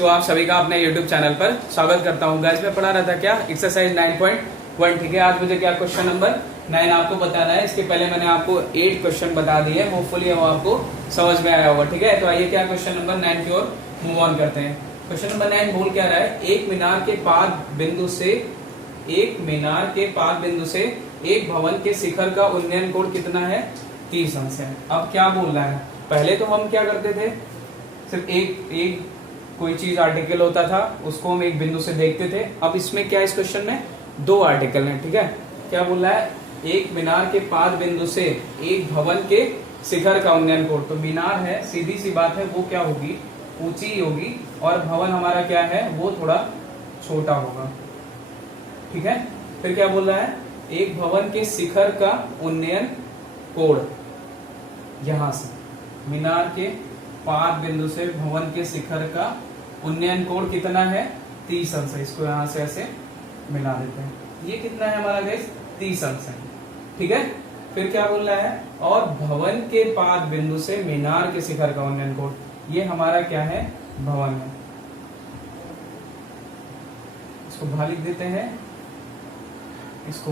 To आप सभी का अपने YouTube चैनल पर स्वागत करता हूँ। गाइस मैं पढ़ा रहा था क्या एक्सरसाइज 9.1। ठीक है, आज मुझे क्या क्वेश्चन नंबर 9 आपको बताना है। इसके पहले मैंने आपको 8 क्वेश्चन बता दिए, होपफुली वो आपको समझ में आया होगा। ठीक है, तो आइए क्या क्वेश्चन नंबर 9 की ओर मूव ऑन करते हैं। क्वेश्चन नंबर 9 बोल क्या रहा है, एक मीनार के पाद बिंदु से एक भवन के शिखर का उन्नयन कोण कितना है, 30 अंश है। अब क्या बोल रहा है, पहले तो हम क्या करते थे, सिर्फ एक कोई चीज आर्टिकल होता था, उसको हम एक बिंदु से देखते थे। अब इसमें क्या, इस क्वेश्चन में 2 आर्टिकल हैं। ठीक है, क्या बोल रहा है, एक मीनार के पाद बिंदु से एक भवन के शिखर का उन्नयन कोण। तो मीनार है, सीधी सी बात है, वो क्या होगी, ऊंची होगी, और भवन हमारा क्या है, वो थोड़ा छोटा होगा। ठीक है, फिर क्या बोल रहा है, एक भवन के शिखर का उन्नयन कोण, यहां से मीनार के पाद बिंदु से भवन के शिखर का उन्नयन कोण कितना है, 30 अंश है। इसको यहां से ऐसे मिला देते हैं, ये कितना है हमारा गाइस, 30 अंश है। ठीक है, फिर क्या बोल रहा है, और भवन के पाद बिंदु से मीनार के शिखर का उन्नयन कोण, ये हमारा क्या है, भवन है। इसको भा लिख देते हैं, इसको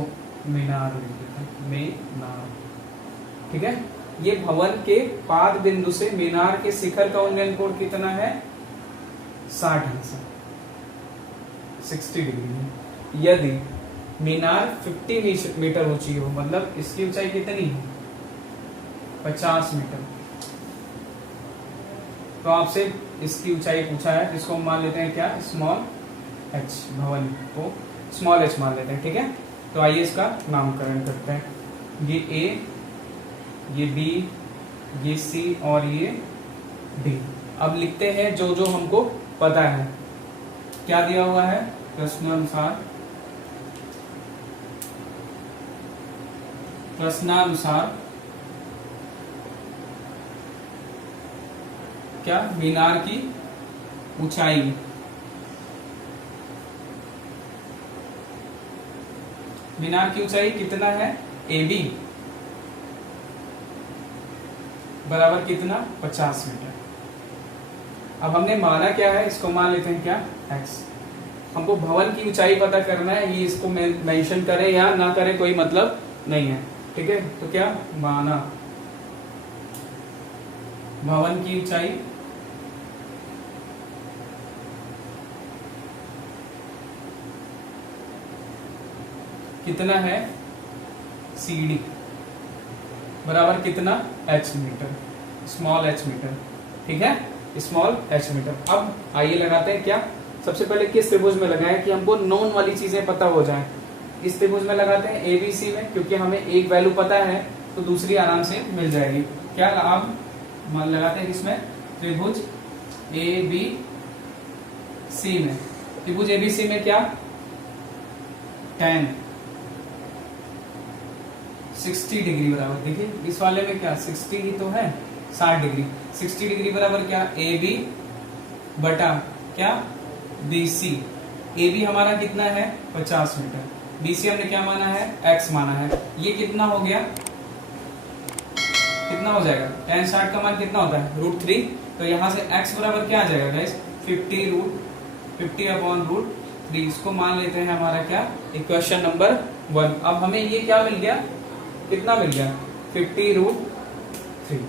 मीनार लिख देते हैं, मीनार। ठीक है, ये भवन के पाद बिंदु से मीनार के शिखर का उन्नयन कोण कितना है, 60 अंश, 60 डिग्री है। यदि मीनार 50 मीटर ऊंची हो, मतलब इसकी ऊंचाई कितनी है, 50 मीटर, तो आपसे इसकी ऊंचाई पूछा है, जिसको हम मान लेते हैं क्या, स्मॉल h, भवन को स्मॉल h मान लेते हैं। ठीक है, तो आइए इसका नामकरण करते हैं। ये A, ये B, ये C और ये D। अब लिखते हैं जो जो हमको पता है। क्या दिया हुआ है, प्रश्नानुसार क्या, मीनार की ऊंचाई कितना है, AB बराबर कितना, 50 मीटर। अब हमने माना क्या है, इसको मान लेते हैं क्या, x। हमको भवन की ऊंचाई पता करना है, ये इसको मेंशन करे या ना करे कोई मतलब नहीं है। ठीक है, तो क्या माना, भवन की ऊंचाई कितना है, CD बराबर कितना, h metre, small h metre. ठीक है, स्मॉल h मीटर। अब आइए लगाते हैं क्या, सबसे पहले किस त्रिभुज में लगाएं कि हमको नोन वाली चीजें पता हो जाएं। इस त्रिभुज में लगाते हैं ABC में, क्योंकि हमें एक वैल्यू पता है तो दूसरी आराम से मिल जाएगी। क्या अब लगाते हैं इसमें, त्रिभुज ABC में। त्रिभुज ABC में क्या, tan 60 डिग्री बराबर, देखिए इस वाले में क्या 60 ही तो है, 60 डिग्री। 60 डिग्री बराबर क्या, AB बटा क्या, BC। AB हमारा कितना है, 50 मीटर। BC हमने क्या माना है, x माना है। ये कितना हो गया, कितना हो जाएगा, tan 60 का मान कितना होता है, √3। तो यहां से x बराबर क्या आ जाएगा गाइस, 50/√3। इसको मान लेते हैं हमारा क्या, इक्वेशन नंबर 1। अब हमें ये क्या मिल गया, कितना मिल गया, 50/√3,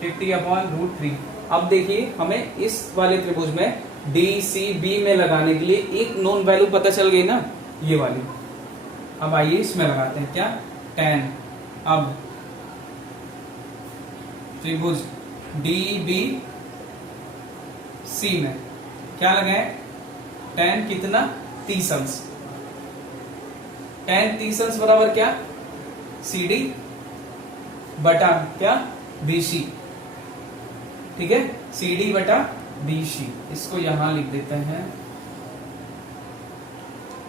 50/√3। अब देखिए हमें इस वाले त्रिभुज में DCB में लगाने के लिए एक नोन वैल्यू पता चल गई ना, ये वाली। अब आइए इसमें लगाते हैं क्या, tan। अब त्रिभुज DBC में क्या लगाए, tan कितना, 30 अंश। tan 30 अंश बराबर क्या, CD बटा क्या, BC। ठीक है, CD बटा BC। इसको यहां लिख देते हैं,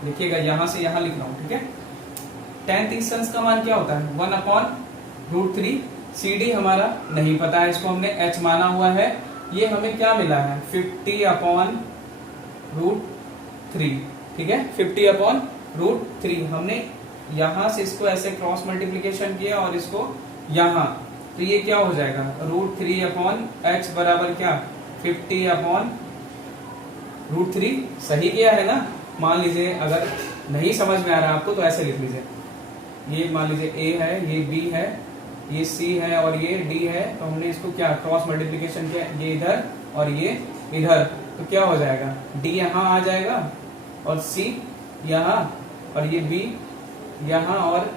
लिखिएगा यहां से यहां लिख रहा हूं। ठीक है, tan 30 अंश का मान क्या होता है, 1/√3। CD हमारा नहीं पता है, इसको हमने h माना हुआ है। ये हमें क्या मिला है, 50/√3। ठीक है, 50/√3। हमने यहां से इसको ऐसे क्रॉस मल्टीप्लीकेशन किया और इसको यहां, तो ये क्या हो जाएगा, √3/h बराबर क्या, 50/√3 सही किया है ना। मान लीजिए अगर नहीं समझ में आ रहा आपको तो ऐसे लिख लीजिए, ये मान लीजिए a है, ये b है, ये c है और ये d है, तो हमने इसको क्या क्रॉस मल्टीप्लिकेशन किया, ये इधर और ये इधर, तो क्या हो जाएगा d यहाँ आ जाएगा और c यहाँ और ये b यहाँ और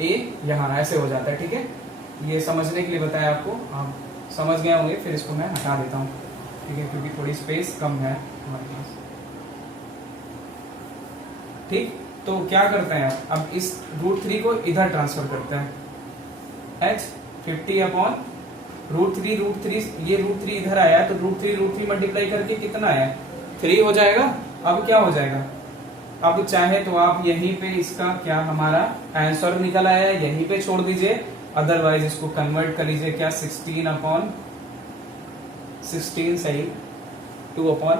a यहाँ, ऐसे हो जाता है। ठीक है, ये समझने के लिए बताया आपको, आप समझ गए होंगे। फिर इसको मैं हटा देता हूँ, ठीक है, क्योंकि थोड़ी स्पेस कम है हमारे पास। ठीक, तो क्या करते हैं अब इस √3 को इधर ट्रांसफर करते हैं। h 50/√3, ये √3 इधर आया है तो √3 मल्टीप्लाई करके कितना है 3 हो जाएगा। अब क्या हो जाएगा, अब चाहे तो आप यहीं पे इसका क्या हमारा आंसर निकल आया है यहीं पे छोड़ दीजिए, अदरवाइज इसको कन्वर्ट कर लीजिए क्या 16/16 सही 2/3।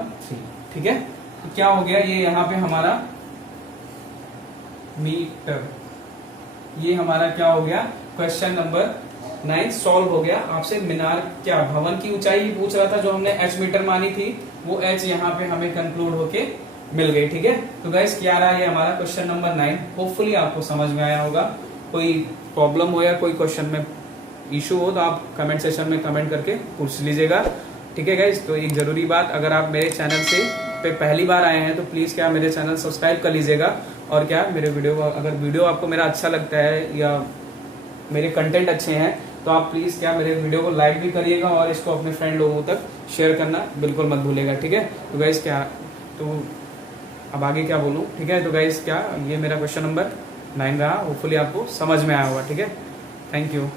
ठीक है, तो क्या हो गया, ये यहाँ पे हमारा मीटर, ये हमारा क्या हो गया, क्वेश्चन नंबर 9 सॉल्व हो गया। आपसे मीनार क्या भवन की ऊंचाई पूछ रहा था, जो हमने h मीटर मानी थी, वो h यहाँ पे हमें कंक्लूड होके मिल गई। ठीक है, तो गाइस क्या रहा, ये हमारा क्वेश्चन नंबर 9। होपफुली आपको समझ में आया होगा। कोई प्रॉब्लम हो या कोई क्वेश्चन में इशू हो तो आप कमेंट सेशन में कमेंट करके पूछ लीजिएगा। ठीक है गाइस, तो एक जरूरी बात, अगर आप मेरे चैनल से पे पहली बार आए हैं तो प्लीज क्या मेरे चैनल सब्सक्राइब कर लीजिएगा। और क्या मेरे वीडियो, अगर वीडियो आपको मेरा अच्छा लगता है या मेरे कंटेंट अच्छे हैं तो आप प्लीज क्या मेरे वीडियो को लाइक भी करिएगा और इसको अपने फ्रेंड लोगों तक शेयर करना बिल्कुल मत भूलिएगा। ठीक है, तो गाइस क्या, तो अब आगे क्या बोलूं। ठीक है, तो गाइस क्या, ये मेरा क्वेश्चन नंबर 9 रहा, होपफुली आपको समझ में आया होगा। ठीक है, थैंक यू।